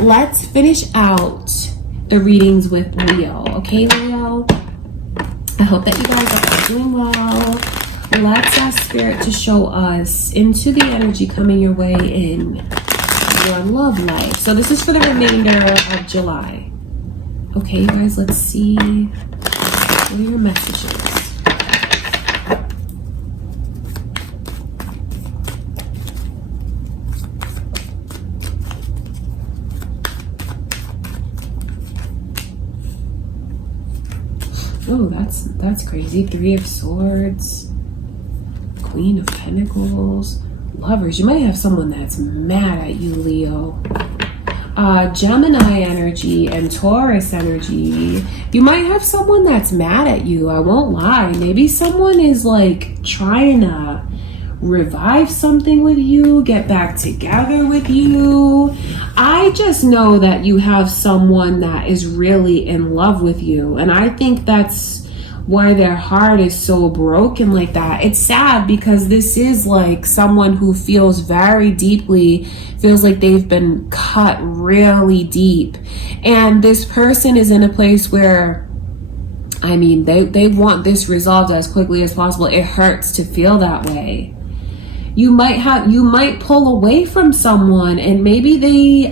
let's finish out the readings with Leo. Okay, Leo? I hope that you guys are doing well. Let's ask Spirit to show us into the energy coming your way in your love life. So this is for the remainder of July. Okay, you guys, let's see. What are your messages? Oh, that's crazy. 3 of Swords, Queen of Pentacles, Lovers. You might have someone that's mad at you, Leo. Gemini energy and Taurus energy. You might have someone that's mad at you. I won't lie. Maybe someone is like trying to revive something with you, get back together with you. I just know that you have someone that is really in love with you, and I think that's why their heart is so broken like that. It's sad because this is like someone who feels very deeply, feels like they've been cut really deep, and this person is in a place where, I mean, they want this resolved as quickly as possible. It hurts to feel that way. You might pull away from someone and maybe they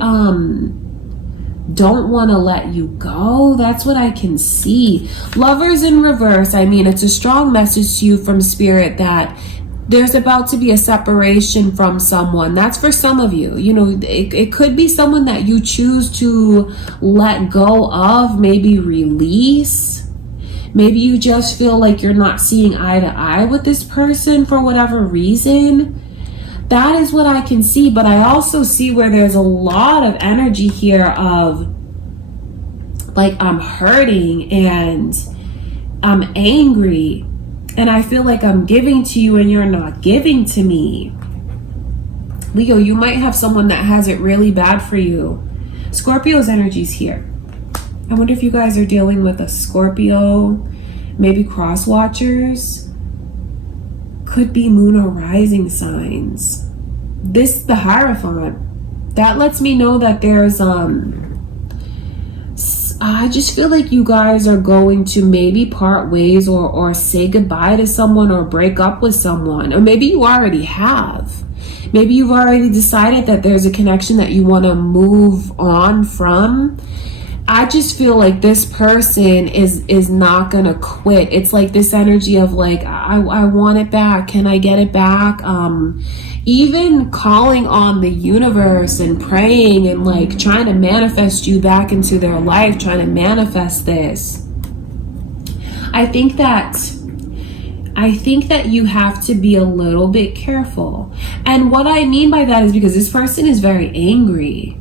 don't want to let you go. That's what I can see. Lovers in reverse. I mean, it's a strong message to you from Spirit that there's about to be a separation from someone. That's for some of you. You know, it could be someone that you choose to let go of, maybe release. Maybe you just feel like you're not seeing eye to eye with this person for whatever reason. That is what I can see. But I also see where there's a lot of energy here of like, I'm hurting and I'm angry and I feel like I'm giving to you and you're not giving to me. Leo, you might have someone that has it really bad for you. Scorpio's energy's here. I wonder if you guys are dealing with a Scorpio, maybe cross watchers. Could be moon or rising signs. This, the Hierophant, that lets me know that there's I just feel like you guys are going to maybe part ways or say goodbye to someone or break up with someone. Or maybe you already have. Maybe you've already decided that there's a connection that you want to move on from. I just feel like this person is not gonna quit. It's like this energy of like, I want it back. Can I get it back? Even calling on the universe and praying and like trying to manifest you back into their life, trying to manifest this. I think that you have to be a little bit careful. And what I mean by that is because this person is very angry.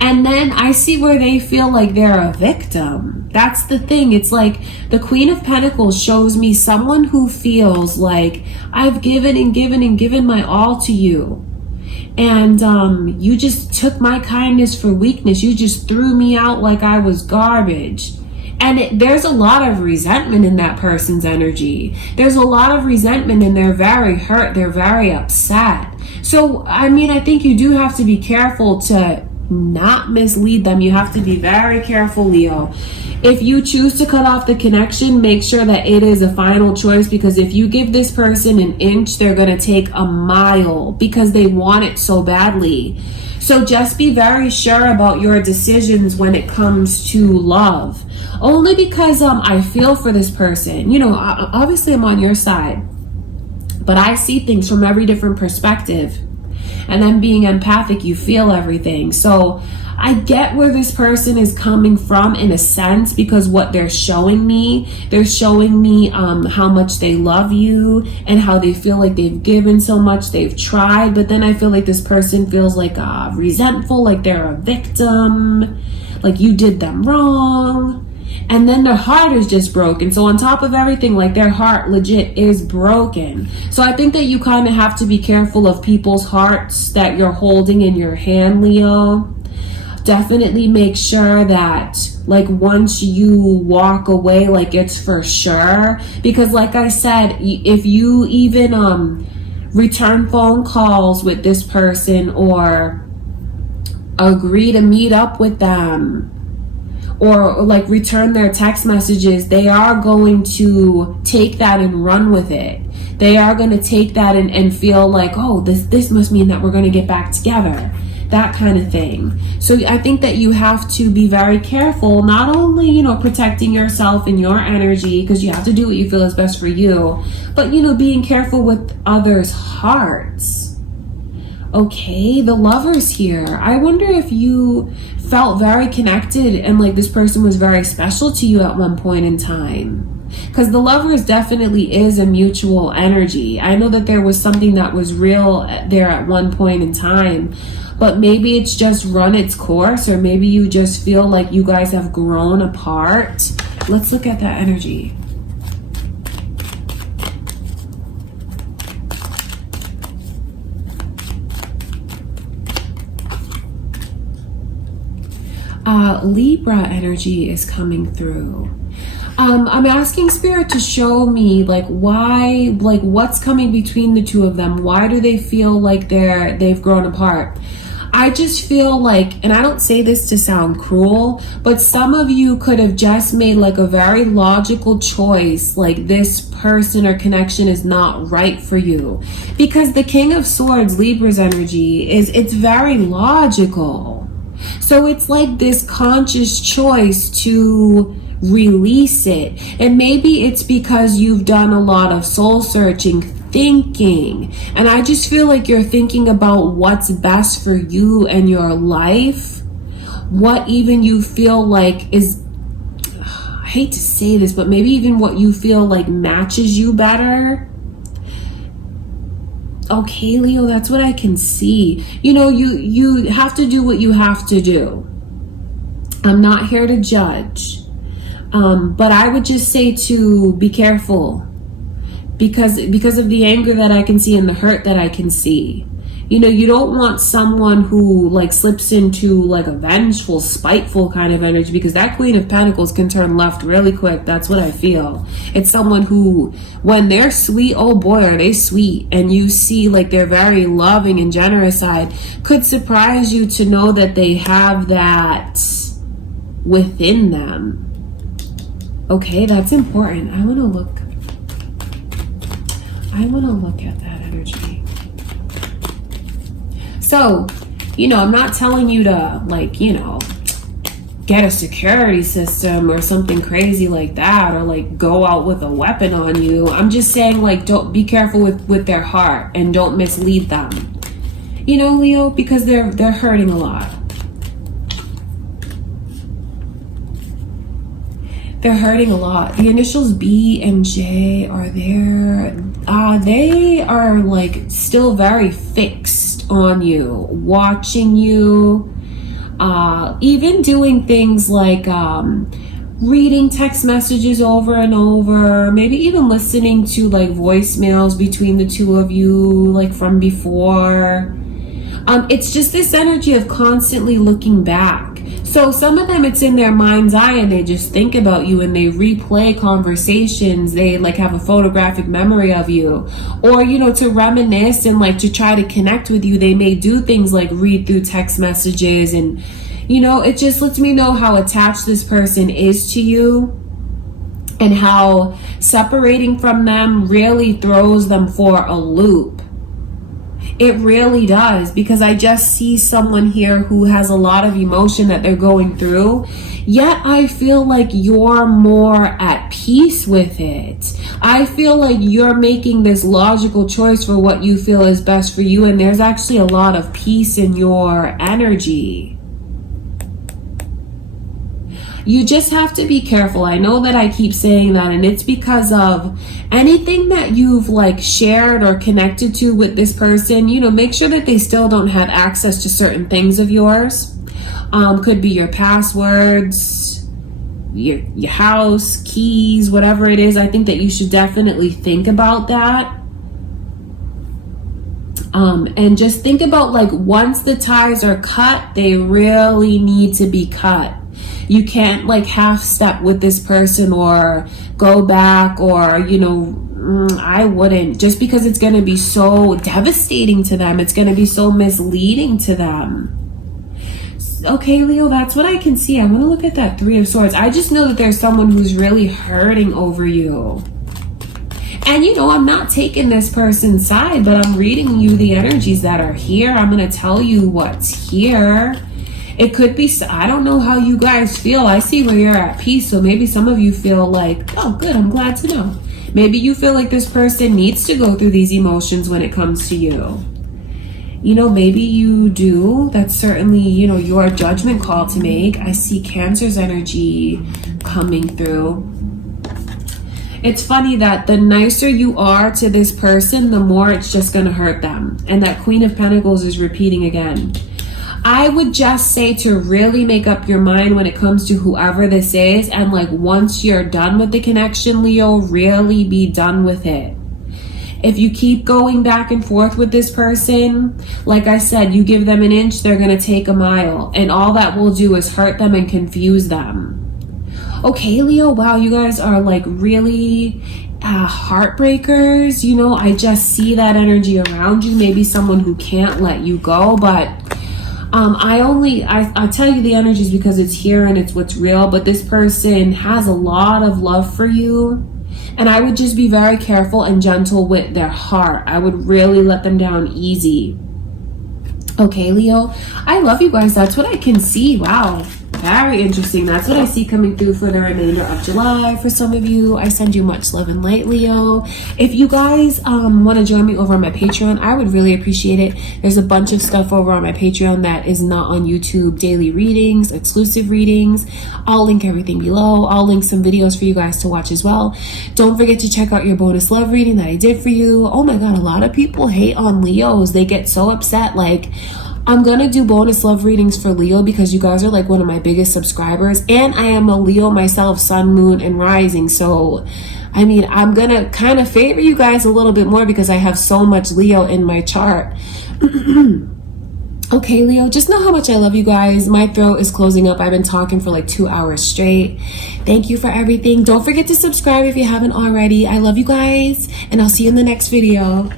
And then I see where they feel like they're a victim. That's the thing. It's like the Queen of Pentacles shows me someone who feels like I've given and given and given my all to you. And you just took my kindness for weakness. You just threw me out like I was garbage. And there's a lot of resentment in that person's energy. There's a lot of resentment and they're very hurt. They're very upset. So, I mean, I think you do have to be careful to not mislead them. You have to be very careful, Leo. If you choose to cut off the connection, make sure that it is a final choice, because if you give this person an inch, they're going to take a mile because they want it so badly. So just be very sure about your decisions when it comes to love. Only because I feel for this person. You know, obviously I'm on your side, but I see things from every different perspective. And then being empathic, you feel everything. So I get where this person is coming from in a sense, because what they're showing me how much they love you and how they feel like they've given so much, they've tried. But then I feel like this person feels like resentful, like they're a victim, like you did them wrong. And then their heart is just broken. So on top of everything, like their heart legit is broken. So I think that you kind of have to be careful of people's hearts that you're holding in your hand, Leo. Definitely make sure that like once you walk away, like it's for sure. Because like I said, if you even return phone calls with this person or agree to meet up with them, or like return their text messages, they are going to take that and run with it. They are going to take that and feel like, oh, this must mean that we're going to get back together. That kind of thing. So I think that you have to be very careful, not only, protecting yourself and your energy, because you have to do what you feel is best for you, but, being careful with others' hearts. Okay, the Lovers here. I wonder if you felt very connected and like this person was very special to you at one point in time. Because the Lovers definitely is a mutual energy. I know that there was something that was real there at one point in time, but maybe it's just run its course, or maybe you just feel like you guys have grown apart. Let's look at that energy. Libra energy is coming through. I'm asking Spirit to show me why, what's coming between the two of them. Why do they feel like they've grown apart? I just feel like, and I don't say this to sound cruel, but some of you could have just made a very logical choice, like this person or connection is not right for you. Because the King of Swords, Libra's energy, it's very logical. So it's like this conscious choice to release it. And maybe it's because you've done a lot of soul searching, thinking, and I just feel like you're thinking about what's best for you and your life, what even you feel like is, I hate to say this, but maybe even what you feel like matches you better. Okay, Leo, that's what I can see. You have to do what you have to do. I'm not here to judge. But I would just say to be careful because of the anger that I can see and the hurt that I can see. You don't want someone who slips into a vengeful, spiteful kind of energy, because that Queen of Pentacles can turn left really quick. That's what I feel. It's someone who, when they're sweet, oh boy, are they sweet. And you see their very loving and generous side, could surprise you to know that they have that within them. Okay, that's important. I want to look at that energy. So, I'm not telling you to, get a security system or something crazy like that, or go out with a weapon on you. I'm just saying, don't be careful with their heart and don't mislead them. Leo, because they're hurting a lot. They're hurting a lot. The initials B and J are there. They are still very fixed on you, watching you, even doing things like reading text messages over and over, maybe even listening to voicemails between the two of you, from before. It's just this energy of constantly looking back. So some of them, it's in their mind's eye and they just think about you and they replay conversations. They have a photographic memory of you, or, to reminisce and to try to connect with you. They may do things like read through text messages, and, it just lets me know how attached this person is to you and how separating from them really throws them for a loop. It really does, because I just see someone here who has a lot of emotion that they're going through, yet I feel like you're more at peace with it. I feel like you're making this logical choice for what you feel is best for you, and there's actually a lot of peace in your energy. You just have to be careful. I know that I keep saying that, and it's because of anything that you've shared or connected to with this person. Make sure that they still don't have access to certain things of yours. Could be your passwords, your house, keys, whatever it is. I think that you should definitely think about that. And just think about once the ties are cut, they really need to be cut. You can't half step with this person or go back, or, I wouldn't, just because it's going to be so devastating to them. It's going to be so misleading to them. Okay, Leo, that's what I can see. I'm going to look at that Three of Swords. I just know that there's someone who's really hurting over you. And, you know, I'm not taking this person's side, but I'm reading you the energies that are here. I'm going to tell you what's here. It could be, I don't know how you guys feel. I see where you're at peace. So maybe some of you feel like, oh, good, I'm glad to know. Maybe you feel like this person needs to go through these emotions when it comes to you. You know, maybe you do. That's certainly, you know, your judgment call to make. I see Cancer's energy coming through. It's funny that the nicer you are to this person, the more it's just going to hurt them. And that Queen of Pentacles is repeating again. I would just say to really make up your mind when it comes to whoever this is. And like once you're done with the connection, Leo, really be done with it. If you keep going back and forth with this person, like I said, you give them an inch, they're going to take a mile. And all that will do is hurt them and confuse them. Okay, Leo, wow, you guys are like really heartbreakers. You know, I just see that energy around you. Maybe someone who can't let you go, but I tell you the energies because it's here and it's what's real, but this person has a lot of love for you. And I would just be very careful and gentle with their heart. I would really let them down easy. Okay, Leo, I love you guys. That's what I can see. Wow. Very interesting. That's what I see coming through for the remainder of July. For some of you, I send you much love and light, Leo. If you guys want to join me over on my Patreon, I would really appreciate it. There's a bunch of stuff over on my Patreon that is not on YouTube. Daily readings, exclusive readings. I'll link everything below. I'll link some videos for you guys to watch as well. Don't forget to check out your bonus love reading that I did for you. Oh my God, a lot of people hate on Leos. They get so upset. Like, I'm going to do bonus love readings for Leo because you guys are like one of my biggest subscribers. And I am a Leo myself, sun, moon, and rising. So, I mean, I'm going to kind of favor you guys a little bit more because I have so much Leo in my chart. Okay, Leo, just know how much I love you guys. My throat is closing up. I've been talking for like 2 hours straight. Thank you for everything. Don't forget to subscribe if you haven't already. I love you guys, and I'll see you in the next video.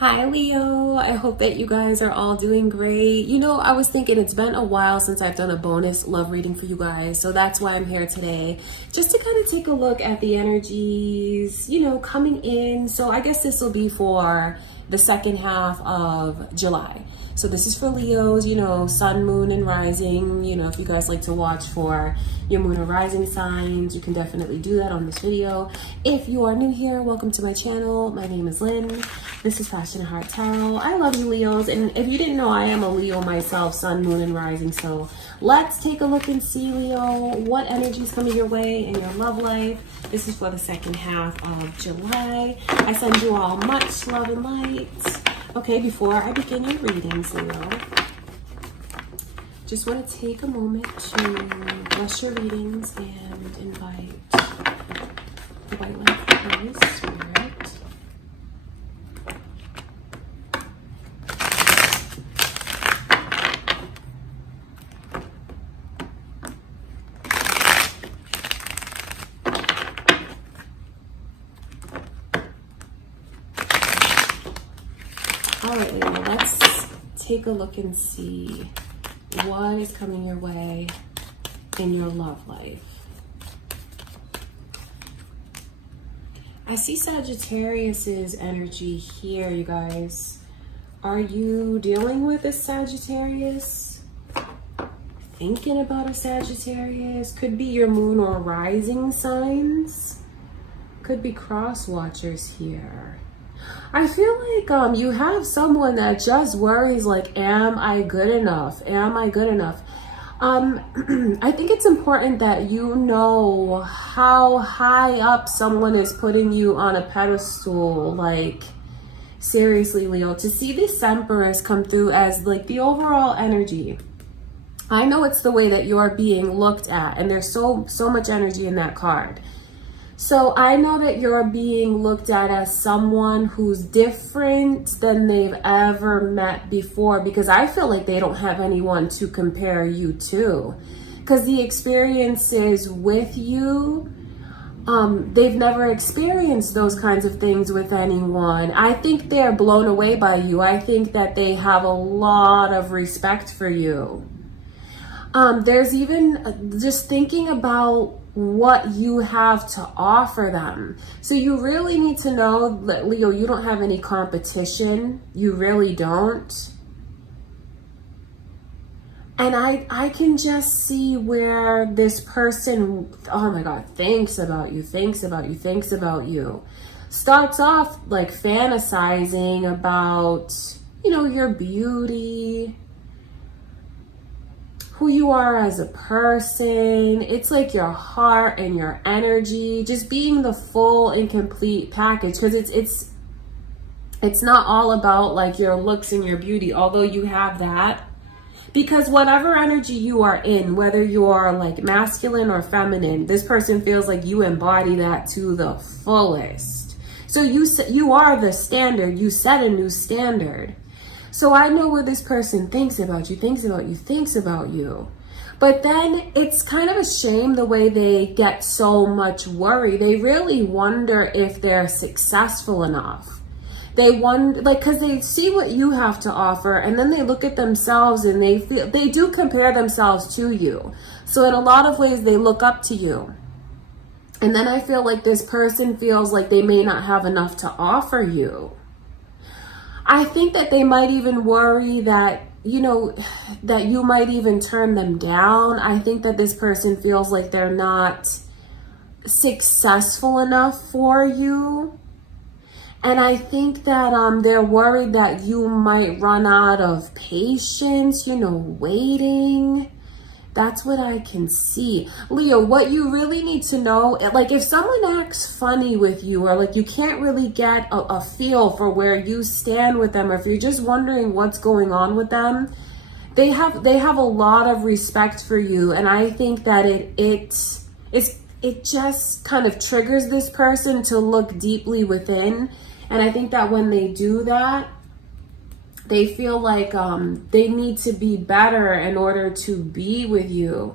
Hi Leo, I hope that you guys are all doing great. You know, I was thinking it's been a while since I've done a bonus love reading for you guys, so that's why I'm here today, just to kind of take a look at the energies, you know, coming in. So I guess this will be for the second half of July. So this is for Leos, you know, sun, moon, and rising. You know, if you guys like to watch for your moon or rising signs, you can definitely do that on this video. If you are new here, welcome to my channel. My name is Lynn. This is Passionate Heart Tarot. I love you, Leos. And if you didn't know, I am a Leo myself, sun, moon, and rising. So let's take a look and see, Leo, what energy is coming your way in your love life. This is for the second half of July. I send you all much love and light. Okay, before I begin your readings, Leo, just want to take a moment to bless your readings and invite the white light of Holy Spirit. All right, Leo, let's take a look and see what is coming your way in your love life. I see Sagittarius's energy here, you guys. Are you dealing with a Sagittarius? Thinking about a Sagittarius? Could be your moon or rising signs. Could be cross watchers here. I feel like you have someone that just worries, like, am I good enough? Am I good enough? I think it's important that you know how high up someone is putting you on a pedestal. Like, seriously, Leo, to see this Empress come through as like the overall energy. I know it's the way that you're being looked at, and there's so much energy in that card. So I know that you're being looked at as someone who's different than they've ever met before, because I feel like they don't have anyone to compare you to. Because the experiences with you they've never experienced those kinds of things with anyone. I think they're blown away by you. I think that they have a lot of respect for you. There's even just thinking about what you have to offer them. So you really need to know that, Leo, you don't have any competition. You really don't. And I can just see where this person, oh my God, thinks about you. Starts off like fantasizing about, your beauty, who you are as a person. It's like your heart and your energy, just being the full and complete package. Because it's not all about like your looks and your beauty, although you have that. Because whatever energy you are in, whether you're like masculine or feminine, this person feels like you embody that to the fullest. So you are the standard. You set a new standard. So I know what this person thinks about you. But then it's kind of a shame the way they get so much worry. They really wonder if they're successful enough. They wonder, like, because they see what you have to offer, and then they look at themselves and they do compare themselves to you. So in a lot of ways, they look up to you. And then I feel like this person feels like they may not have enough to offer you. I think that they might even worry that, that you might even turn them down. I think that this person feels like they're not successful enough for you. And I think that they're worried that you might run out of patience, waiting. That's what I can see. Leo, what you really need to know, like if someone acts funny with you, or like you can't really get a feel for where you stand with them, or if you're just wondering what's going on with them, they have a lot of respect for you. And I think that it just kind of triggers this person to look deeply within. And I think that when they do that, they feel like they need to be better in order to be with you.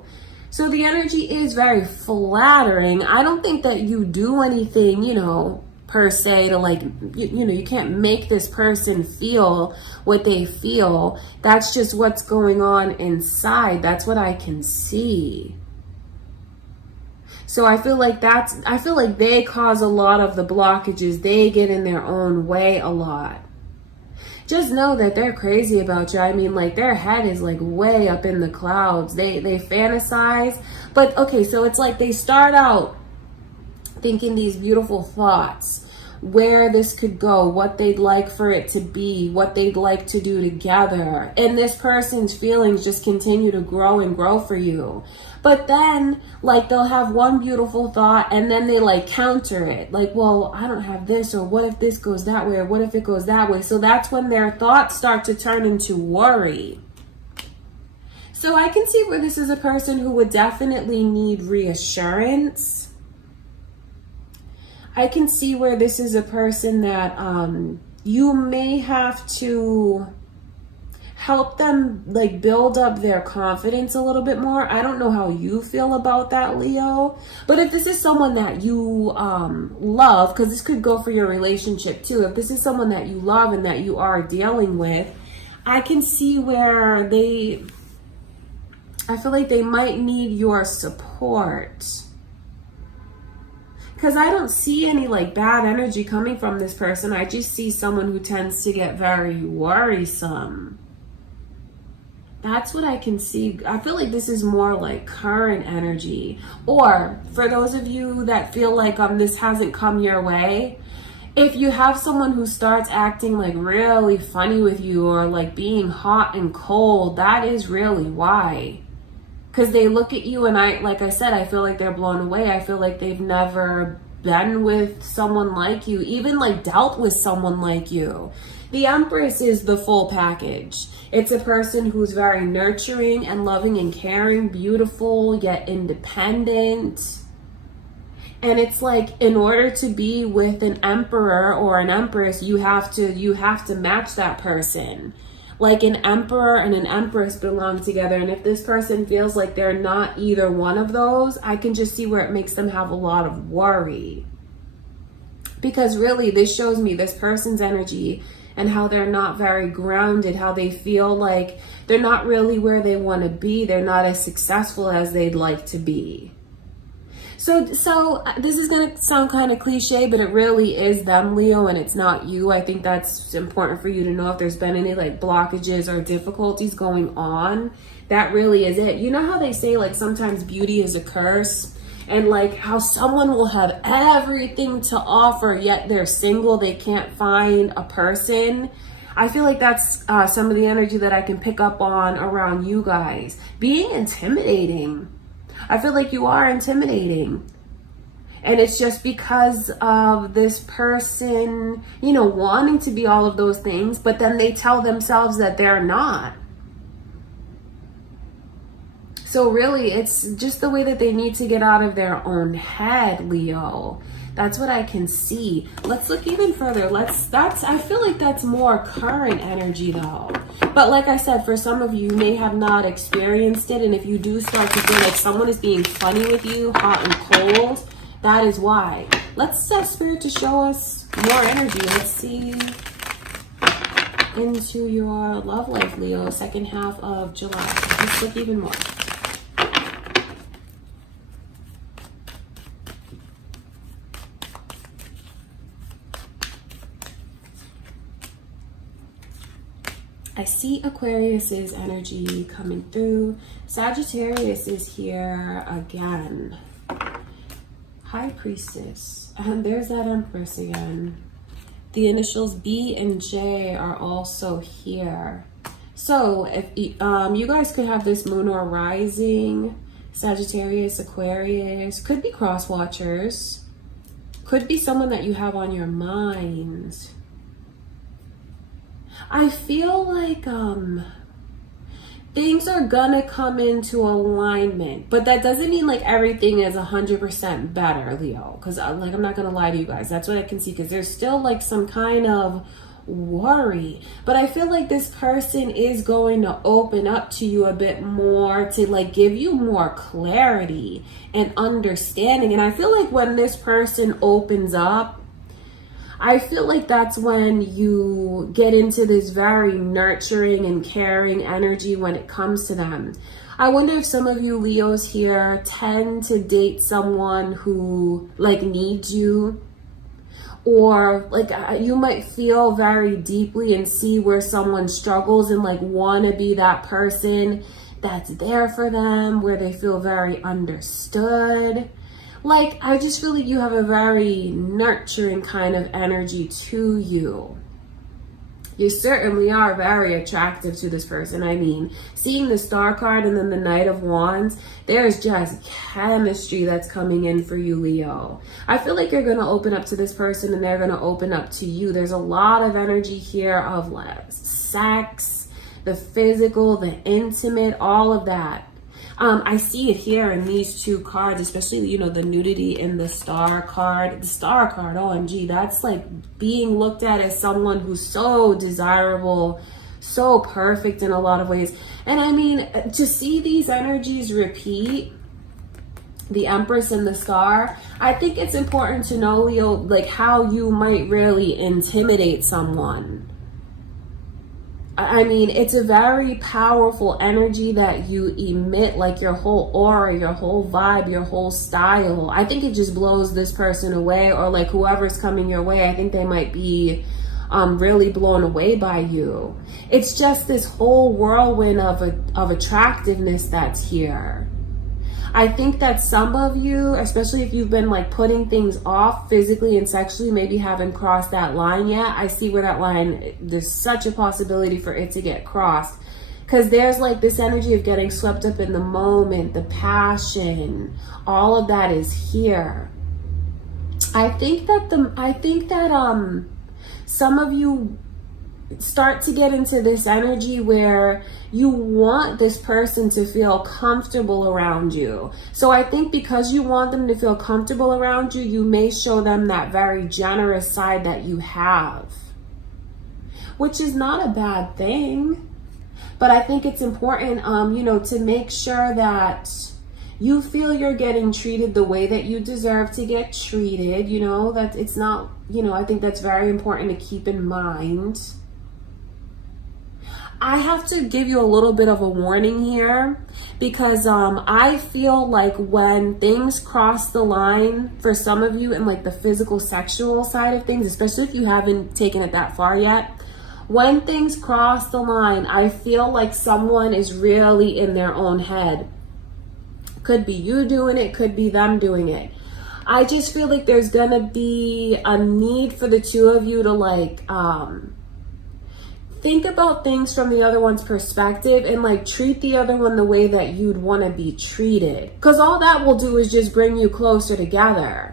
So the energy is very flattering. I don't think that you do anything, per se to like, you can't make this person feel what they feel. That's just what's going on inside. That's what I can see. So I feel like they cause a lot of the blockages. They get in their own way a lot. Just know that they're crazy about you. I mean, like their head is like way up in the clouds. They fantasize. But okay, so it's like they start out thinking these beautiful thoughts, where this could go, what they'd like for it to be, what they'd like to do together. And this person's feelings just continue to grow and grow for you. But then, like, they'll have one beautiful thought and then they, like, counter it. Like, well, I don't have this, or what if this goes that way, or what if it goes that way? So that's when their thoughts start to turn into worry. So I can see where this is a person who would definitely need reassurance. I can see where this is a person that you may have to help them like build up their confidence a little bit more. I don't know how you feel about that, Leo. But if this is someone that you love, because this could go for your relationship too. If this is someone that you love and that you are dealing with, I can see where I feel like they might need your support. Because I don't see any like bad energy coming from this person. I just see someone who tends to get very worrisome. That's what I can see. I feel like this is more like current energy. Or for those of you that feel like this hasn't come your way, if you have someone who starts acting like really funny with you, or like being hot and cold, that is really why. Because they look at you and like I said, I feel like they're blown away. I feel like they've never been with someone like you, even like dealt with someone like you. The Empress is the full package. It's a person who's very nurturing and loving and caring, beautiful, yet independent. And it's like, in order to be with an emperor or an empress, you have to match that person. Like an emperor and an empress belong together. And if this person feels like they're not either one of those, I can just see where it makes them have a lot of worry. Because really, this shows me this person's energy and how they're not very grounded, how they feel like they're not really where they want to be. They're not as successful as they'd like to be. So this is going to sound kind of cliche, but it really is them, Leo, and it's not you. I think that's important for you to know if there's been any like blockages or difficulties going on. That really is it. You know how they say like sometimes beauty is a curse, and like how someone will have everything to offer yet they're single, they can't find a person. I feel like that's some of the energy that I can pick up on around you guys. Being intimidating. I feel like you are intimidating. And it's just because of this person, you know, wanting to be all of those things, but then they tell themselves that they're not. So really, it's just the way that they need to get out of their own head, Leo. That's what I can see. Let's look even further. I feel like that's more current energy though. But like I said, for some of you, you may have not experienced it. And if you do start to feel like someone is being funny with you, hot and cold, that is why. Let's Spirit to show us more energy. Let's see into your love life, Leo, second half of July. Let's look even more. I see Aquarius's energy coming through. Sagittarius is here again. High Priestess. And there's that Empress again. The initials B and J are also here. So if you guys could have this moon or rising, Sagittarius, Aquarius, could be cross watchers, could be someone that you have on your mind. I feel like things are gonna come into alignment, but that doesn't mean like everything is 100% better, Leo, because like I'm not gonna lie to you guys, that's what I can see, because there's still like some kind of worry. But I feel like this person is going to open up to you a bit more, to like give you more clarity and understanding. And I feel like when this person opens up, I feel like that's when you get into this very nurturing and caring energy when it comes to them. I wonder if some of you Leos here tend to date someone who like needs you, or like you might feel very deeply and see where someone struggles and like want to be that person that's there for them, where they feel very understood. Like, I just feel like you have a very nurturing kind of energy to you. You certainly are very attractive to this person. I mean, seeing the Star card and then the Knight of Wands, there's just chemistry that's coming in for you, Leo. I feel like you're going to open up to this person and they're going to open up to you. There's a lot of energy here of like sex, the physical, the intimate, all of that. I see it here in these two cards, especially, you know, the nudity in the Star card. The Star card, OMG, that's like being looked at as someone who's so desirable, so perfect in a lot of ways. And I mean, to see these energies repeat, the Empress and the Star, I think it's important to know, Leo, like how you might really intimidate someone. I mean, it's a very powerful energy that you emit, like your whole aura, your whole vibe, your whole style. I think it just blows this person away, or like whoever's coming your way, I think they might be really blown away by you. It's just this whole whirlwind of attractiveness that's here. I think that some of you, especially if you've been like putting things off physically and sexually, maybe haven't crossed that line yet. I see where that line, there's such a possibility for it to get crossed, because there's like this energy of getting swept up in the moment, the passion, all of that is here. I think that some of you start to get into this energy where you want this person to feel comfortable around you. So I think because you want them to feel comfortable around you, you may show them that very generous side that you have, which is not a bad thing. But I think it's important, you know, to make sure that you feel you're getting treated the way that you deserve to get treated, you know, that it's not, you know, I think that's very important to keep in mind. I have to give you a little bit of a warning here because I feel like when things cross the line for some of you in like the physical sexual side of things, especially if you haven't taken it that far yet, when things cross the line, I feel like someone is really in their own head. Could be you doing it, could be them doing it. I just feel like there's gonna be a need for the two of you to like think about things from the other one's perspective and like treat the other one the way that you'd want to be treated, because all that will do is just bring you closer together.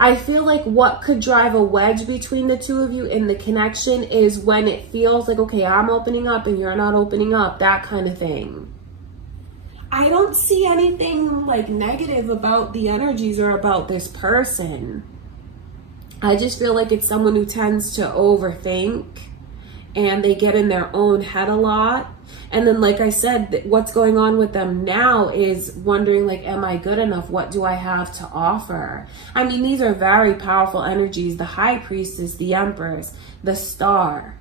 I feel like what could drive a wedge between the two of you in the connection is when it feels like, okay, I'm opening up and you're not opening up, that kind of thing. I don't see anything like negative about the energies or about this person. I just feel like it's someone who tends to overthink and they get in their own head a lot. And then, like I said, what's going on with them now is wondering, like, am I good enough? What do I have to offer? I mean, these are very powerful energies. The High Priestess, the Empress, the Star.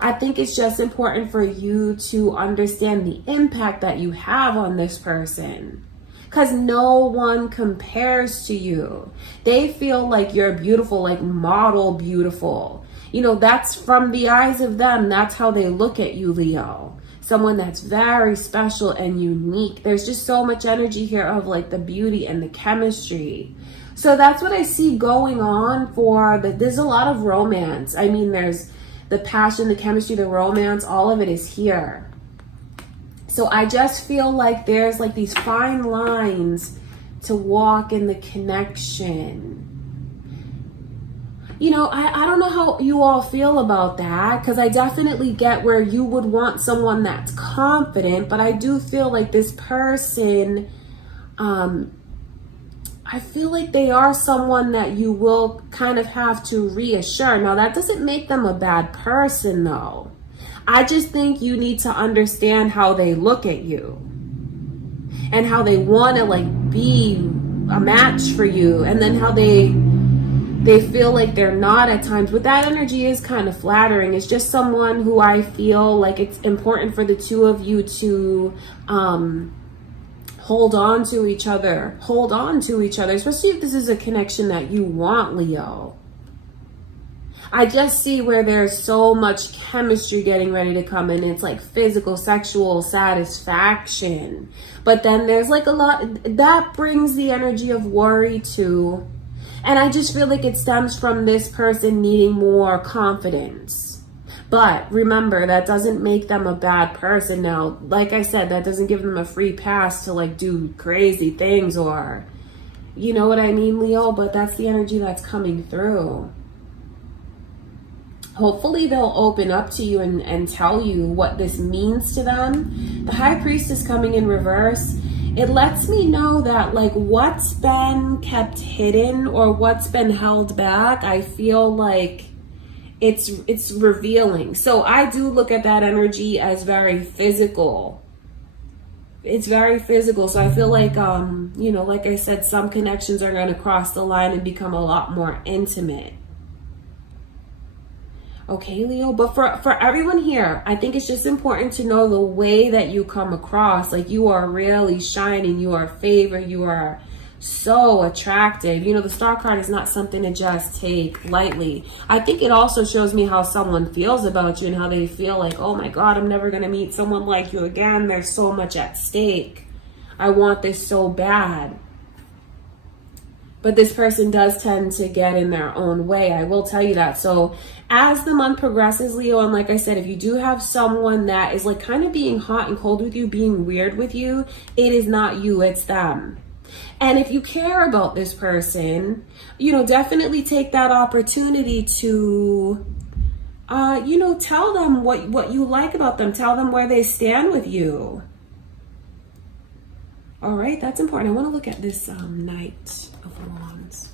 I think it's just important for you to understand the impact that you have on this person, because no one compares to you. They feel like you're beautiful, like model beautiful. You know, that's from the eyes of them. That's how they look at you, Leo. Someone that's very special and unique. There's just so much energy here of like the beauty and the chemistry. So that's what I see going on for there's a lot of romance. I mean, there's the passion, the chemistry, the romance, all of it is here. So I just feel like there's like these fine lines to walk in the connection. You know, I don't know how you all feel about that, because I definitely get where you would want someone that's confident, but I do feel like this person, I feel like they are someone that you will kind of have to reassure. Now, that doesn't make them a bad person, though. I just think you need to understand how they look at you and how they want to like be a match for you, and then how they feel like they're not at times. But that energy is kind of flattering. It's just someone who I feel like it's important for the two of you to hold on to each other, especially if this is a connection that you want, Leo. I just see where there's so much chemistry getting ready to come in. It's like physical, sexual satisfaction. But then there's like a lot that brings the energy of worry too. And I just feel like it stems from this person needing more confidence. But remember, that doesn't make them a bad person. Now, like I said, that doesn't give them a free pass to like do crazy things, or, you know what I mean, Leo? But that's the energy that's coming through. Hopefully they'll open up to you and tell you what this means to them. The High Priestess coming in reverse, it lets me know that like what's been kept hidden or what's been held back, I feel like it's revealing. So I do look at that energy as very physical. It's very physical. So I feel like, you know, like I said, some connections are going to cross the line and become a lot more intimate. Okay, Leo, but for everyone here, I think it's just important to know the way that you come across. Like, you are really shining, you are favored, you are so attractive. You know, the Star card is not something to just take lightly. I think it also shows me how someone feels about you and how they feel like, oh my God, I'm never going to meet someone like you again. There's so much at stake. I want this so bad. But this person does tend to get in their own way. I will tell you that. So as the month progresses, Leo, and like I said, if you do have someone that is like kind of being hot and cold with you, being weird with you, it is not you, it's them. And if you care about this person, you know, definitely take that opportunity to, you know, tell them what you like about them. Tell them where they stand with you. All right, that's important. I want to look at this Knight of Wands.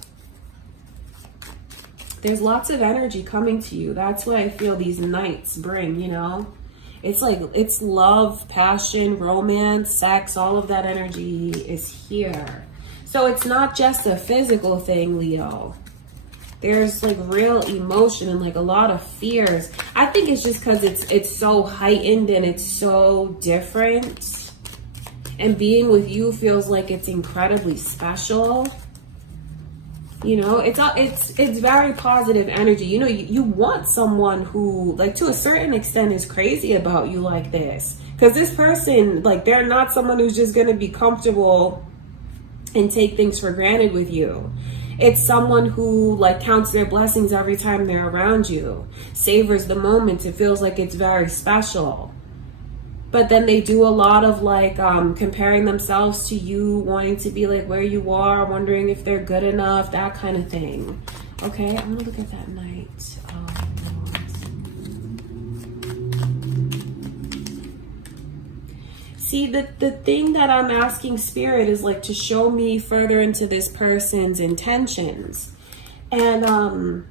There's lots of energy coming to you. That's what I feel these Knights bring, you know. It's like, it's love, passion, romance, sex, all of that energy is here. So it's not just a physical thing, Leo. There's like real emotion and like a lot of fears. I think it's just because it's so heightened and it's so different. And being with you feels like it's incredibly special. You know, it's very positive energy. You know, you want someone who, like, to a certain extent is crazy about you like this. Because this person, like, they're not someone who's just going to be comfortable and take things for granted with you. It's someone who, like, counts their blessings every time they're around you. Savors the moment. It feels like it's very special. But then they do a lot of like comparing themselves to you, wanting to be like where you are, wondering if they're good enough, that kind of thing. Okay, I'm gonna look at that Knight of Wands. See, the thing that I'm asking Spirit is like to show me further into this person's intentions. And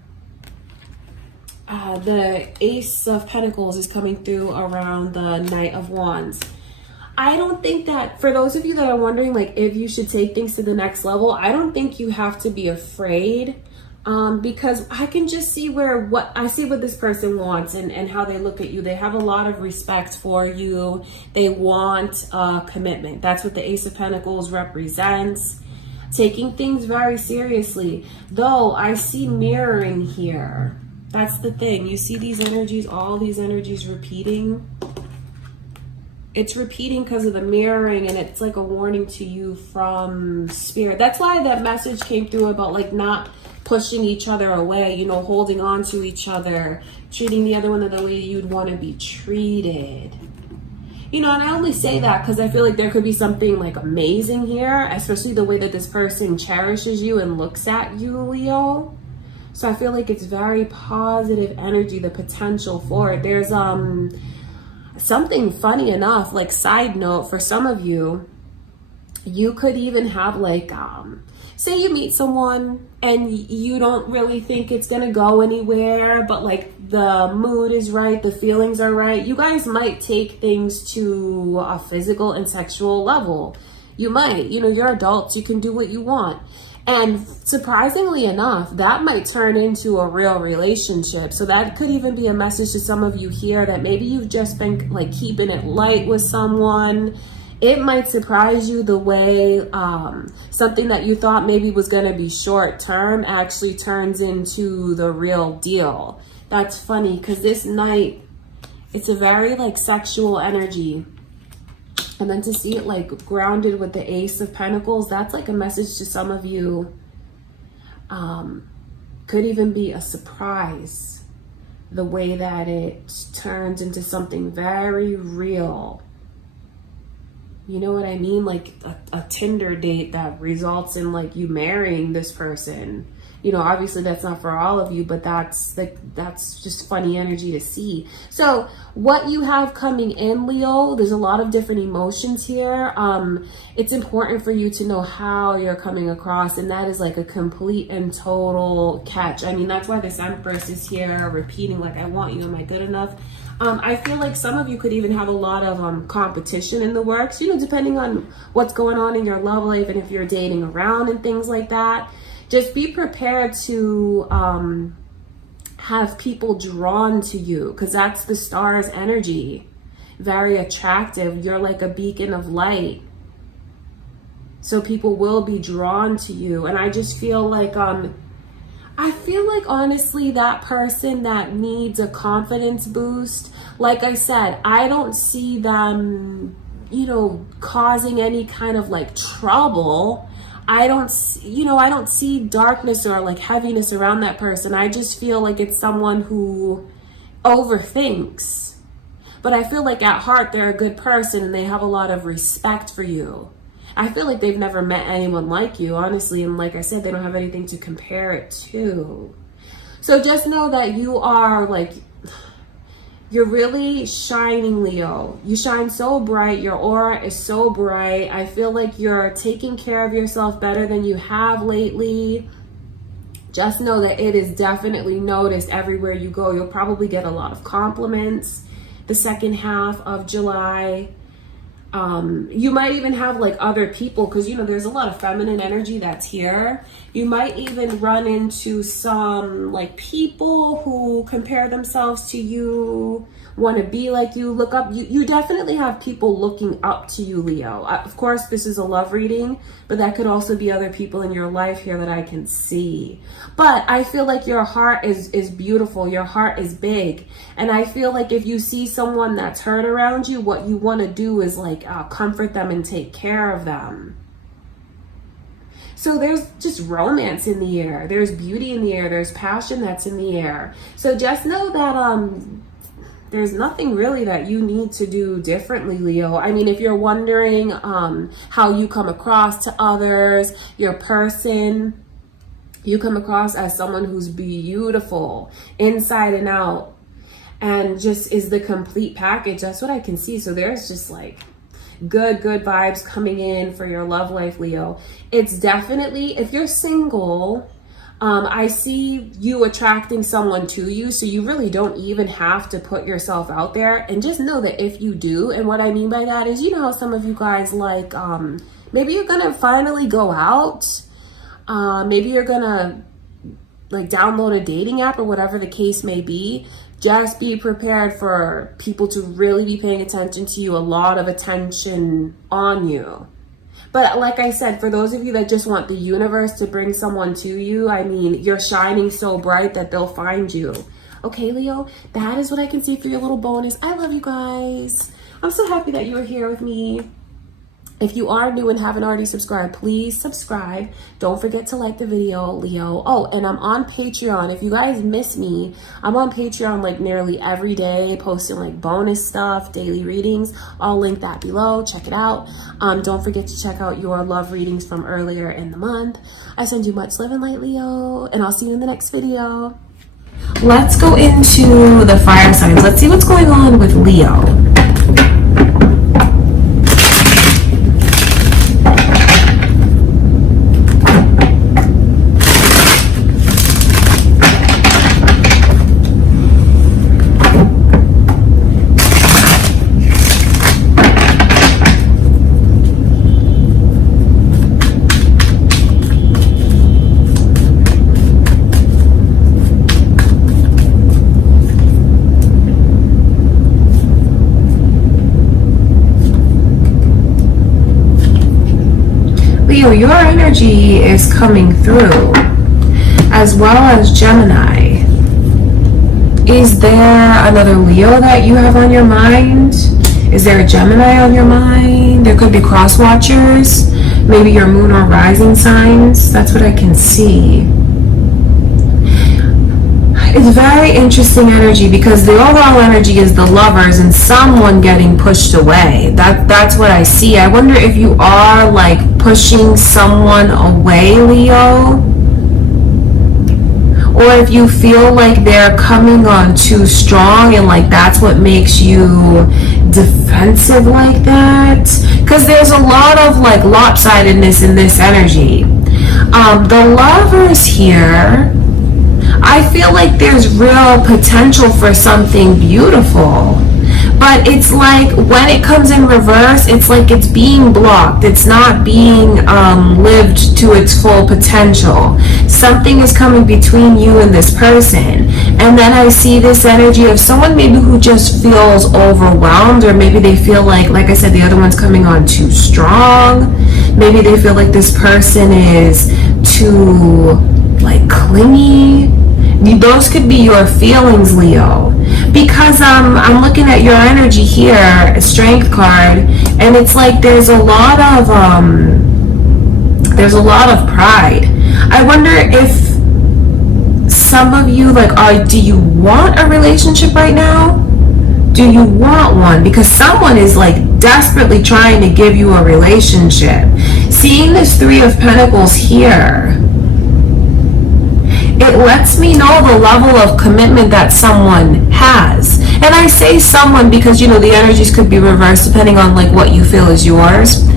the Ace of Pentacles is coming through around the Knight of Wands. I don't think that, for those of you that are wondering like if you should take things to the next level, I don't think you have to be afraid, because I can just see what this person wants and how they look at you. They have a lot of respect for you. They want commitment. That's what the Ace of Pentacles represents. Taking things very seriously. Though I see mirroring here. That's the thing. You see these energies, all these energies repeating. It's repeating because of the mirroring, and it's like a warning to you from Spirit. That's why that message came through about like not pushing each other away, you know, holding on to each other, treating the other one the way you'd want to be treated. You know, and I only say that because I feel like there could be something like amazing here, especially the way that this person cherishes you and looks at you, Leo. So I feel like it's very positive energy, the potential for it. There's something funny enough, like side note, for some of you, you could even have like, say you meet someone and you don't really think it's gonna go anywhere, but like the mood is right, the feelings are right. You guys might take things to a physical and sexual level. You might, you know, you're adults, you can do what you want. And surprisingly enough, that might turn into a real relationship. So that could even be a message to some of you here that maybe you've just been like keeping it light with someone. It might surprise you the way something that you thought maybe was going to be short term actually turns into the real deal. That's funny because this Knight, it's a very like sexual energy. And then to see it like grounded with the Ace of Pentacles, that's like a message to some of you. Could even be a surprise, the way that it turns into something very real. You know what I mean? Like a Tinder date that results in like you marrying this person. You know, obviously that's not for all of you, but that's just funny energy to see. So what you have coming in, Leo, there's a lot of different emotions here. It's important for you to know how you're coming across, and that is like a complete and total catch. I mean, that's why this Empress is here repeating like, I want you, am I good enough? I feel like some of you could even have a lot of competition in the works, you know, depending on what's going on in your love life and if you're dating around and things like that. Just be prepared to have people drawn to you, because that's the star's energy. Very attractive. You're like a beacon of light. So people will be drawn to you. And I just feel like, honestly, that person that needs a confidence boost, like I said, I don't see them, you know, causing any kind of like trouble. I don't see darkness or like heaviness around that person. I just feel like it's someone who overthinks. But I feel like at heart, they're a good person and they have a lot of respect for you. I feel like they've never met anyone like you, honestly. And like I said, they don't have anything to compare it to. So just know that you are like, you're really shining, Leo. You shine so bright. Your aura is so bright. I feel like you're taking care of yourself better than you have lately. Just know that it is definitely noticed everywhere you go. You'll probably get a lot of compliments. the second half of July. You might even have like other people, because you know there's a lot of feminine energy that's here. You might even run into some like people who compare themselves to you, want to be like you, look up. You definitely have people looking up to you, Leo. Of course, this is a love reading, but that could also be other people in your life here that I can see. But I feel like your heart is beautiful. Your heart is big. And I feel like if you see someone that's hurt around you, what you want to do is like comfort them and take care of them. So there's just romance in the air. There's beauty in the air. There's passion that's in the air. So just know that there's nothing really that you need to do differently, Leo. I mean, if you're wondering how you come across to others, your person, you come across as someone who's beautiful inside and out and just is the complete package. That's what I can see. So there's just like good vibes coming in for your love life, Leo. It's definitely, if you're single, I see you attracting someone to you, so you really don't even have to put yourself out there. And just know that if you do, and what I mean by that is, you know how some of you guys like, maybe you're gonna finally go out, maybe you're gonna like download a dating app or whatever the case may be. Just be prepared for people to really be paying attention to you, a lot of attention on you. But like I said, for those of you that just want the universe to bring someone to you, I mean, you're shining so bright that they'll find you. Okay, Leo, that is what I can see for your little bonus. I love you guys. I'm so happy that you are here with me. If you are new and haven't already subscribed, please subscribe. Don't forget to like the video, Leo. Oh, and I'm on Patreon. If you guys miss me, I'm on Patreon like nearly every day, posting like bonus stuff, daily readings. I'll link that below. Check it out. Don't forget to check out your love readings from earlier in the month. I send you much love and light, Leo, and I'll see you in the next video. Let's go into the fire signs. Let's see what's going on with Leo. Your energy is coming through, as well as Gemini. Is there another Leo that you have on your mind? Is there a Gemini on your mind? There could be cross watchers, maybe your moon or rising signs. That's what I can see. It's very interesting energy because the overall energy is the lovers and someone getting pushed away. That's what I see. I wonder if you are like pushing someone away, Leo, or if you feel like they're coming on too strong and like that's what makes you defensive like that, because there's a lot of like lopsidedness in this energy. The lovers here, I feel like there's real potential for something beautiful, but it's like when it comes in reverse, it's like it's being blocked. It's not being lived to its full potential. Something is coming between you and this person. And then I see this energy of someone maybe who just feels overwhelmed, or maybe they feel like I said, the other one's coming on too strong. Maybe they feel like this person is too like clingy. Those could be your feelings, Leo, because I'm looking at your energy here, a strength card, and it's like there's a lot of pride. I wonder if some of you do you want a relationship right now? Do you want one? Because someone is like desperately trying to give you a relationship. Seeing this Three of Pentacles here, it lets me know the level of commitment that someone has. And I say someone because, you know, the energies could be reversed depending on like what you feel is yours.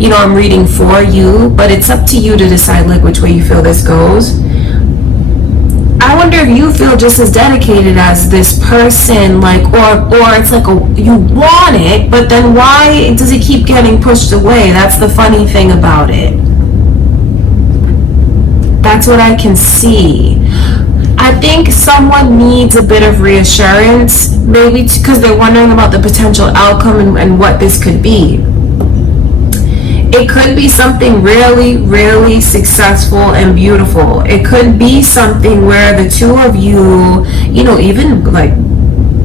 You know, I'm reading for you, but it's up to you to decide like which way you feel this goes. I wonder if you feel just as dedicated as this person, like, or it's like you want it, but then why does it keep getting pushed away? That's the funny thing about it. That's what I can see. I think someone needs a bit of reassurance, maybe because they're wondering about the potential outcome and what this could be. It could be something really, really successful and beautiful. It could be something where the two of you, even like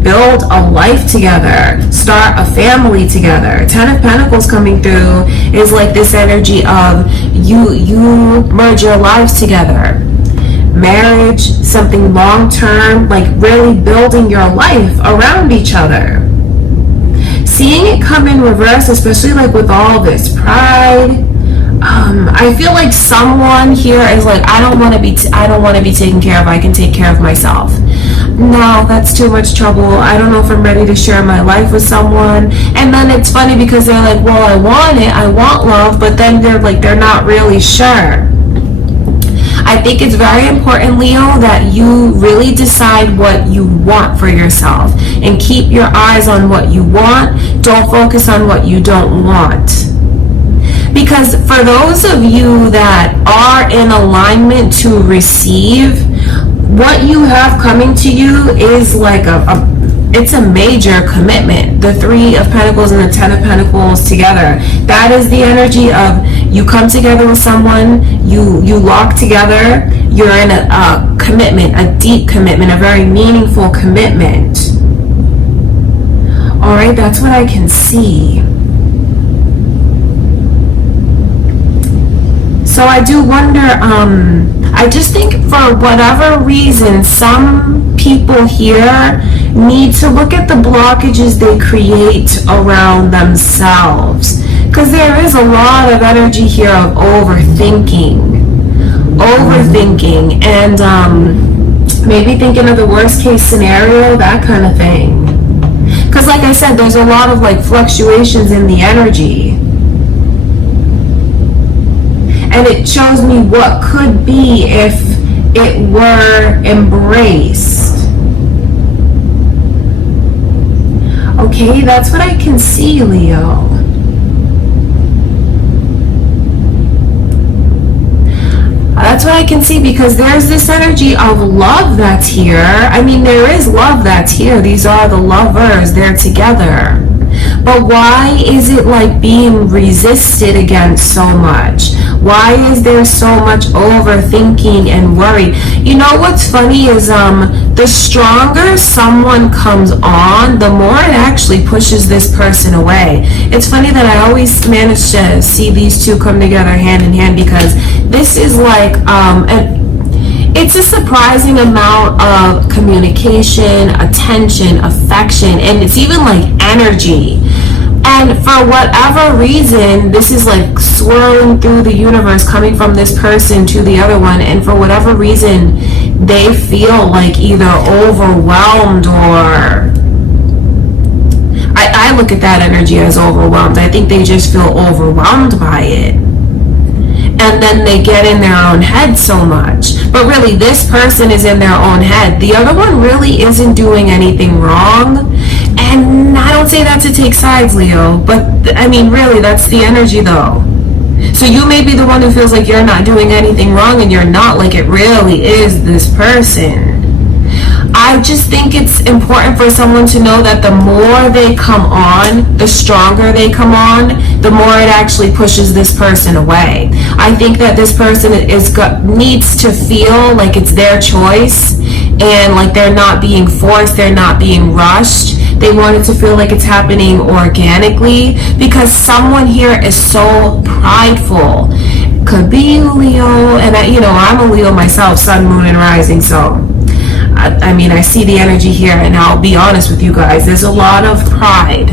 build a life together, start a family together. 10 of Pentacles coming through is like this energy of you merge your lives together. Marriage, something long-term, like really building your life around each other. Seeing it come in reverse, especially like with all this pride, I feel like someone here is like, I don't want to be taken care of. I can take care of myself. No, that's too much trouble. I don't know if I'm ready to share my life with someone. And then it's funny because they're like, well, I want it. I want love. But then they're not really sure. I think it's very important, Leo, that you really decide what you want for yourself and keep your eyes on what you want. Don't focus on what you don't want. Because for those of you that are in alignment to receive, what you have coming to you is like it's a major commitment. The 3 of Pentacles and the 10 of Pentacles together. That is the energy of you come together with someone, you lock together, you're in a commitment, a deep commitment, a very meaningful commitment. All right, that's what I can see. So I do wonder, I just think for whatever reason, some people here need to look at the blockages they create around themselves. Because there is a lot of energy here of overthinking, and maybe thinking of the worst case scenario, that kind of thing. Because like I said, there's a lot of like fluctuations in the energy. And it shows me what could be if it were embraced. Okay, that's what I can see, Leo. That's what I can see, because there's this energy of love that's here. I mean, there is love that's here. These are the lovers. They're together. But why is it like being resisted against so much? Why is there so much overthinking and worry? You know what's funny is the stronger someone comes on, the more it actually pushes this person away. It's funny that I always manage to see these two come together hand in hand, because this is like it's a surprising amount of communication, attention, affection, and it's even like energy. And for whatever reason, this is like swirling through the universe, coming from this person to the other one, and for whatever reason, they feel like either overwhelmed or... I look at that energy as overwhelmed. I think they just feel overwhelmed by it. And then they get in their own head so much. But really, this person is in their own head. The other one really isn't doing anything wrong. And I don't say that to take sides, Leo. But, I mean, really, that's the energy, though. So you may be the one who feels like you're not doing anything wrong, and you're not. Like, it really is this person. I just think it's important for someone to know that the more they come on, the stronger they come on, the more it actually pushes this person away. I think that this person needs to feel like it's their choice, and like they're not being forced, they're not being rushed. They want it to feel like it's happening organically, because someone here is so prideful. Could be you, Leo, and I'm a Leo myself, sun, moon, and rising, so I mean, I see the energy here, and I'll be honest with you guys, there's a lot of pride.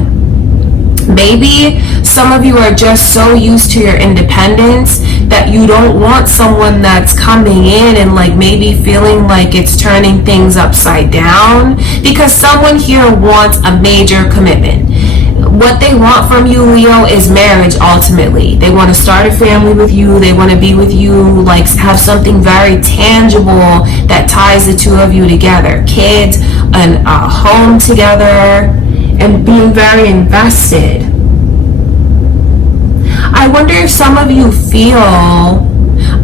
Maybe some of you are just so used to your independence that you don't want someone that's coming in and like maybe feeling like it's turning things upside down, because someone here wants a major commitment. what they want from you, Leo, is marriage. Ultimately, they want to start a family with you. They want to be with you, like have something very tangible that ties the two of you together, kids and a home together, and being very invested. I wonder if some of you feel,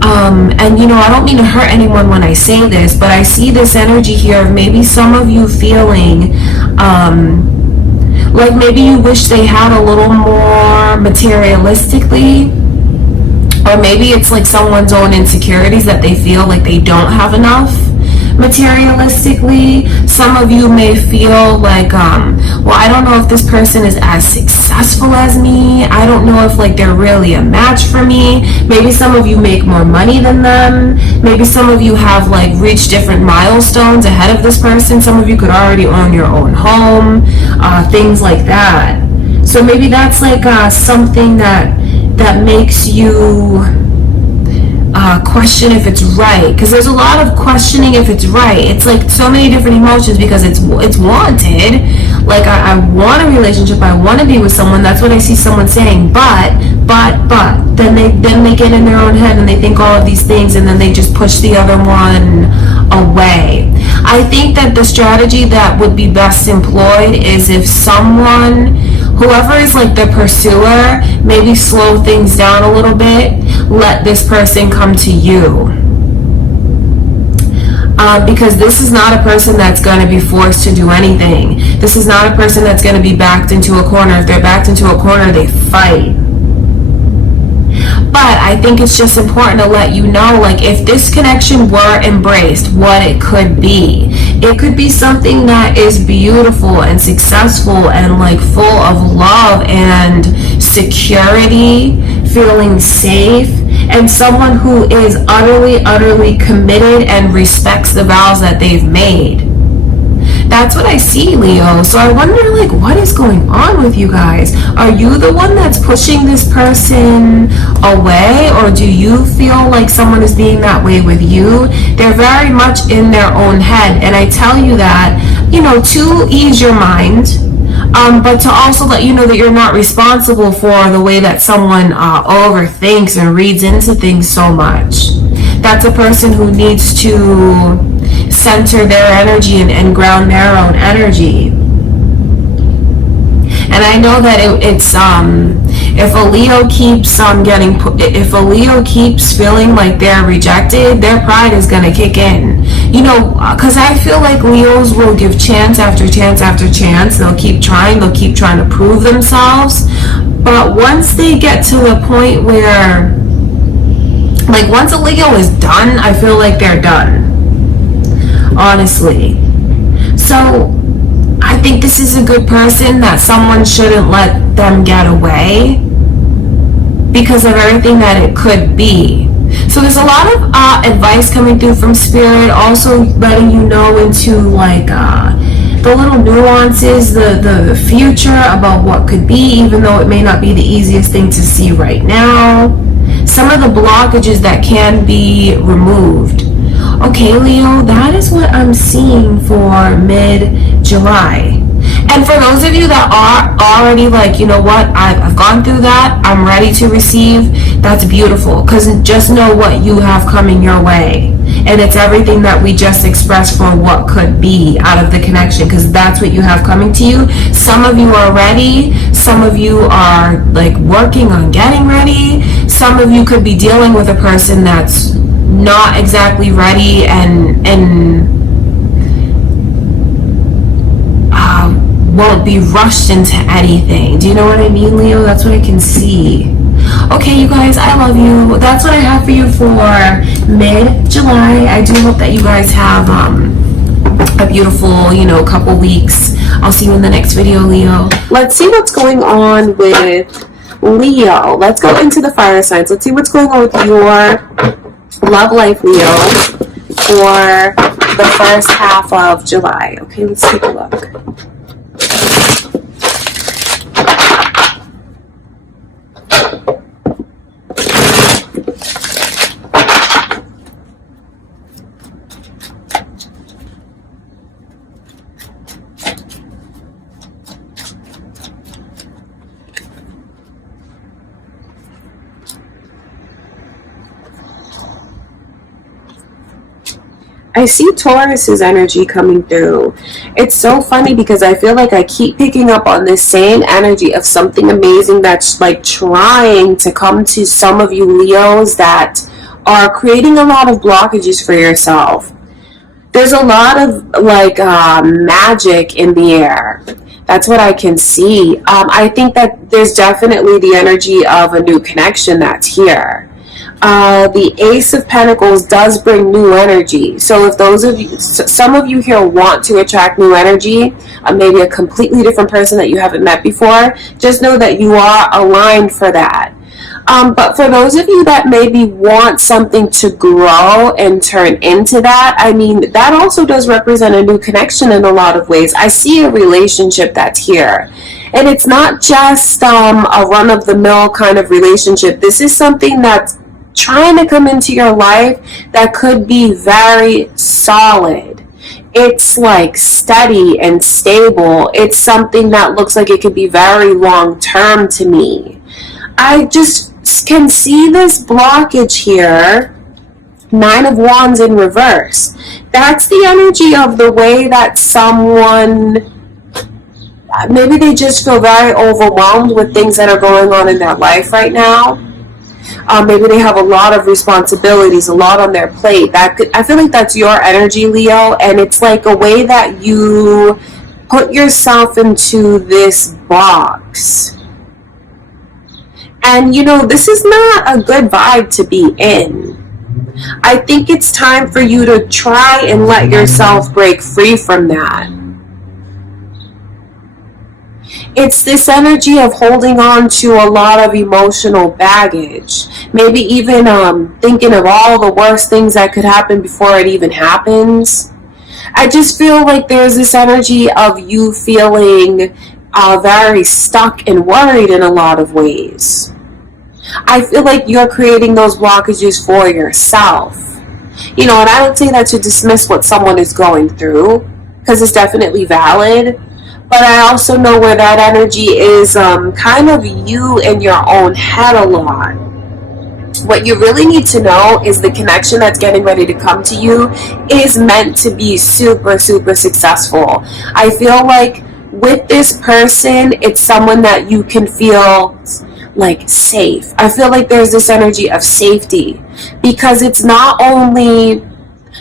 and you know, I don't mean to hurt anyone when I say this, but I see this energy here of maybe some of you feeling like maybe you wish they had a little more materialistically, or maybe it's like someone's own insecurities that they feel like they don't have enough materialistically. Some of you may feel like, well, I don't know if this person is as successful as me. I don't know if like they're really a match for me. Maybe some of you make more money than them. Maybe some of you have like reached different milestones ahead of this person. Some of you could already own your own home, things like that. So maybe that's like something that makes you question if it's right, because there's a lot of questioning if it's right. It's like so many different emotions because it's wanted. Like I want a relationship, I want to be with someone. That's what I see someone saying. But then they get in their own head and they think all of these things, and then they just push the other one away. I think that the strategy that would be best employed is if someone, whoever is like the pursuer, maybe slow things down a little bit. Let this person come to you. Because this is not a person that's going to be forced to do anything. This is not a person that's going to be backed into a corner. If they're backed into a corner, they fight. But I think it's just important to let you know, like, if this connection were embraced, what it could be. It could be something that is beautiful and successful and like full of love and security, feeling safe, and someone who is utterly committed and respects the vows that they've made. That's what I see, Leo. So I wonder, like, what is going on with you guys? Are you the one that's pushing this person away, or do you feel like someone is being that way with you? They're very much in their own head, and I tell you that, you know, to ease your mind, but to also let you know that you're not responsible for the way that someone overthinks and reads into things so much. That's a person who needs to center their energy and ground their own energy. And I know that it's if a Leo keeps if a Leo keeps feeling like they're rejected, their pride is gonna kick in. You know, because I feel like Leos will give chance after chance after chance. They'll keep trying to prove themselves. But once they get to the point where, like, once a Leo is done, I feel like they're done. Honestly. So I think this is a good person that someone shouldn't let them get away because of everything that it could be. So there's a lot of advice coming through from Spirit, also letting you know into like the little nuances, the future about what could be, even though it may not be the easiest thing to see right now. Some of the blockages that can be removed. Okay, Leo, that is what I'm seeing for mid-July. And for those of you that are already like, you know what, I've gone through that, I'm ready to receive, that's beautiful. Because just know what you have coming your way. And it's everything that we just expressed for what could be out of the connection. Because that's what you have coming to you. Some of you are ready. Some of you are like working on getting ready. Some of you could be dealing with a person that's not exactly ready and won't be rushed into anything. Do you know what I mean, Leo? That's what I can see. Okay, you guys, I love you. That's what I have for you for mid-July. I do hope that you guys have a beautiful, you know, couple weeks. I'll see you in the next video, Leo. Let's see what's going on with Leo. Let's go into the fire signs. Let's see what's going on with your love life, Leo, for the first half of July. Okay, let's take a look. I see Taurus's energy coming through. It's so funny because I feel like I keep picking up on this same energy of something amazing that's like trying to come to some of you Leos that are creating a lot of blockages for yourself. There's a lot of like magic in the air. That's what I can see. I think that there's definitely the energy of a new connection that's here. The Ace of Pentacles does bring new energy. So if those of you, some of you here want to attract new energy, maybe a completely different person that you haven't met before, just know that you are aligned for that. But for those of you that maybe want something to grow and turn into that, I mean, that also does represent a new connection in a lot of ways. I see a relationship that's here. And it's not just a run-of-the-mill kind of relationship. This is something that's trying to come into your life that could be very solid. It's like steady and stable. It's something that looks like it could be very long-term to me. I just can see this blockage here. Nine of Wands in reverse. That's the energy of the way that someone, maybe they just feel very overwhelmed with things that are going on in their life right now. Maybe they have a lot of responsibilities, a lot on their plate. I feel like that's your energy, Leo, and it's like a way that you put yourself into this box. And you know, this is not a good vibe to be in. I think it's time for you to try and let yourself break free from that. It's this energy of holding on to a lot of emotional baggage. Maybe even thinking of all the worst things that could happen before it even happens. I just feel like there's this energy of you feeling very stuck and worried in a lot of ways. I feel like you're creating those blockages for yourself. You know, and I don't say that to dismiss what someone is going through, because it's definitely valid. But I also know where that energy is kind of you in your own head a lot. What you really need to know is the connection that's getting ready to come to you is meant to be super, super successful. I feel like with this person, it's someone that you can feel like safe. I feel like there's this energy of safety because it's not only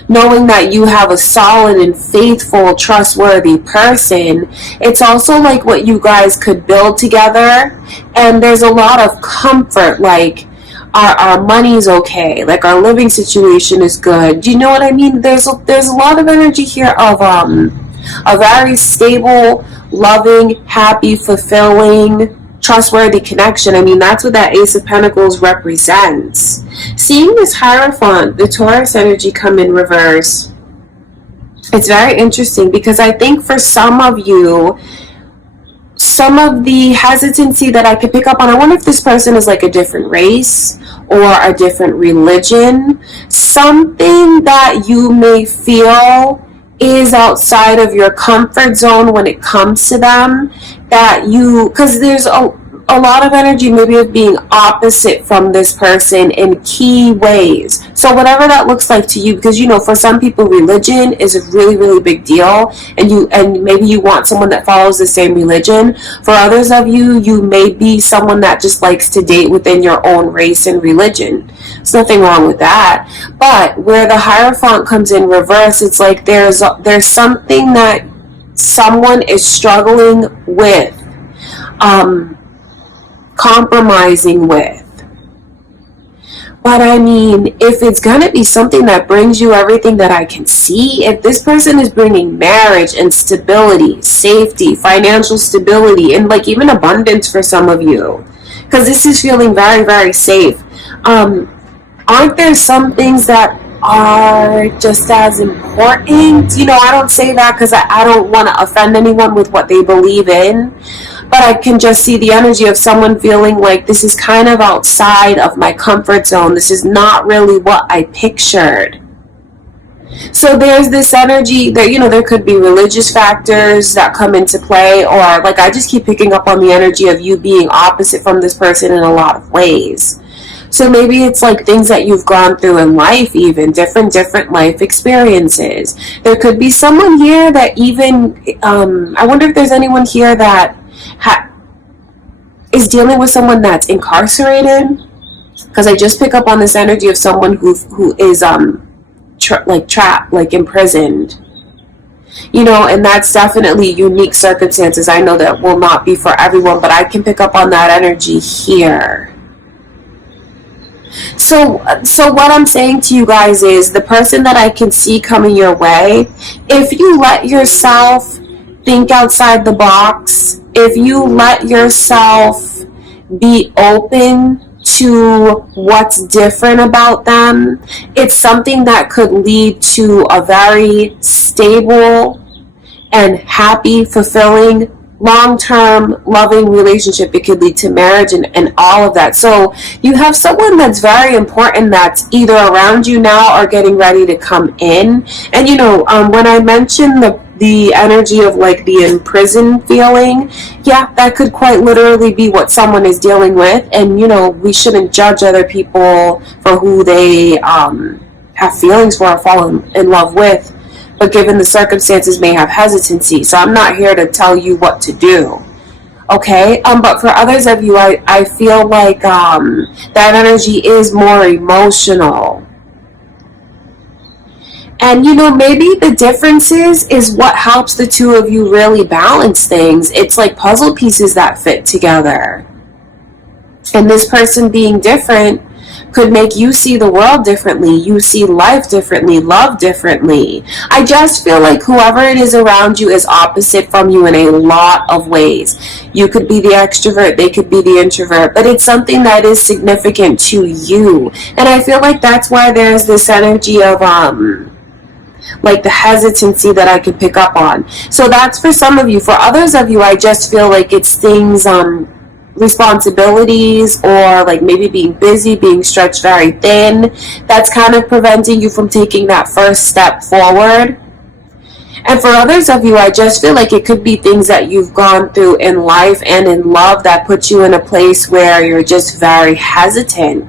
knowing that you have a solid and faithful, trustworthy person, it's also like what you guys could build together. And there's a lot of comfort, like our money's okay, like our living situation is good. Do you know what I mean? There's a lot of energy here of a very stable, loving, happy, fulfilling, trustworthy connection. I mean, that's what that Ace of Pentacles represents. Seeing this Hierophant, the Taurus energy, come in reverse, it's very interesting because I think for some of you, some of the hesitancy that I could pick up on, I wonder if this person is like a different race or a different religion, something that you may feel is outside of your comfort zone when it comes to them, that you, because there's a lot of energy maybe of being opposite from this person in key ways. So whatever that looks like to you, because you know, for some people religion is a really, really big deal, and maybe you want someone that follows the same religion. For others of you, you may be someone that just likes to date within your own race and religion. There's nothing wrong with that. But where the Hierophant comes in reverse, it's like there's something that someone is struggling with, compromising with. But I mean, if it's gonna be something that brings you everything that I can see, if this person is bringing marriage and stability, safety, financial stability, and like even abundance for some of you, because this is feeling very, very safe, aren't there some things that are just as important? You know, I don't say that because I don't want to offend anyone with what they believe in, but I can just see the energy of someone feeling like this is kind of outside of my comfort zone. This is not really what I pictured. So there's this energy that, you know, there could be religious factors that come into play, or like I just keep picking up on the energy of you being opposite from this person in a lot of ways. So maybe it's like things that you've gone through in life, even different life experiences. There could be someone here that even, I wonder if there's anyone here that is dealing with someone that's incarcerated. Because I just pick up on this energy of someone who is trapped, like imprisoned. You know, and that's definitely unique circumstances. I know that will not be for everyone, but I can pick up on that energy here. So what I'm saying to you guys is the person that I can see coming your way, if you let yourself think outside the box, if you let yourself be open to what's different about them, it's something that could lead to a very stable and happy, fulfilling, long-term, loving relationship. It could lead to marriage and all of that. So you have someone that's very important that's either around you now or getting ready to come in. And you know, when I mentioned the energy of like the imprisoned feeling, yeah, that could quite literally be what someone is dealing with. And you know, we shouldn't judge other people for who they have feelings for or fall in love with, but given the circumstances may have hesitancy. So I'm not here to tell you what to do, okay? But for others of you, I feel like that energy is more emotional. And you know, maybe the difference is what helps the two of you really balance things. It's like puzzle pieces that fit together. And this person being different could make you see the world differently. You see life differently, love differently. I just feel like whoever it is around you is opposite from you in a lot of ways. You could be the extrovert, they could be the introvert, but it's something that is significant to you. And I feel like that's why there's this energy of like the hesitancy that I could pick up on. So that's for some of you. For others of you, I just feel like it's things, responsibilities, or like maybe being busy, being stretched very thin, that's kind of preventing you from taking that first step forward. And for others of you, I just feel like it could be things that you've gone through in life and in love that put you in a place where you're just very hesitant.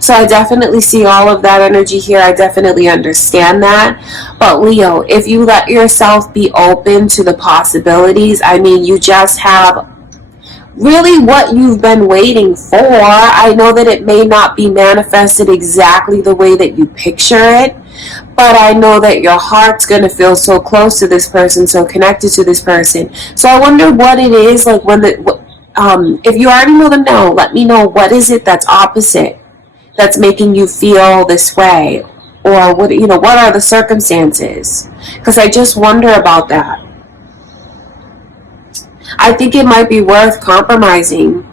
So I definitely see all of that energy here. I definitely understand that. But Leo, if you let yourself be open to the possibilities, I mean, you just have really what you've been waiting for. I know that it may not be manifested exactly the way that you picture it, but I know that your heart's going to feel so close to this person, so connected to this person. So I wonder what it is, like when if you already know them now, let me know what is it that's opposite, that's making you feel this way, or what, you know, what are the circumstances? Because I just wonder about that. I think it might be worth compromising,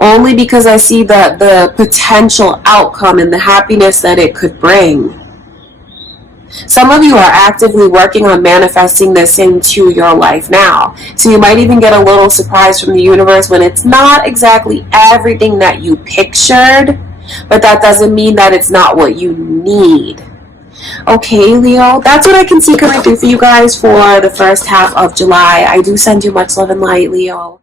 only because I see the potential outcome and the happiness that it could bring. Some of you are actively working on manifesting this into your life now. So you might even get a little surprise from the universe when it's not exactly everything that you pictured, but that doesn't mean that it's not what you need. Okay, Leo, that's what I can see coming through for you guys for the first half of July. I do send you much love and light, Leo.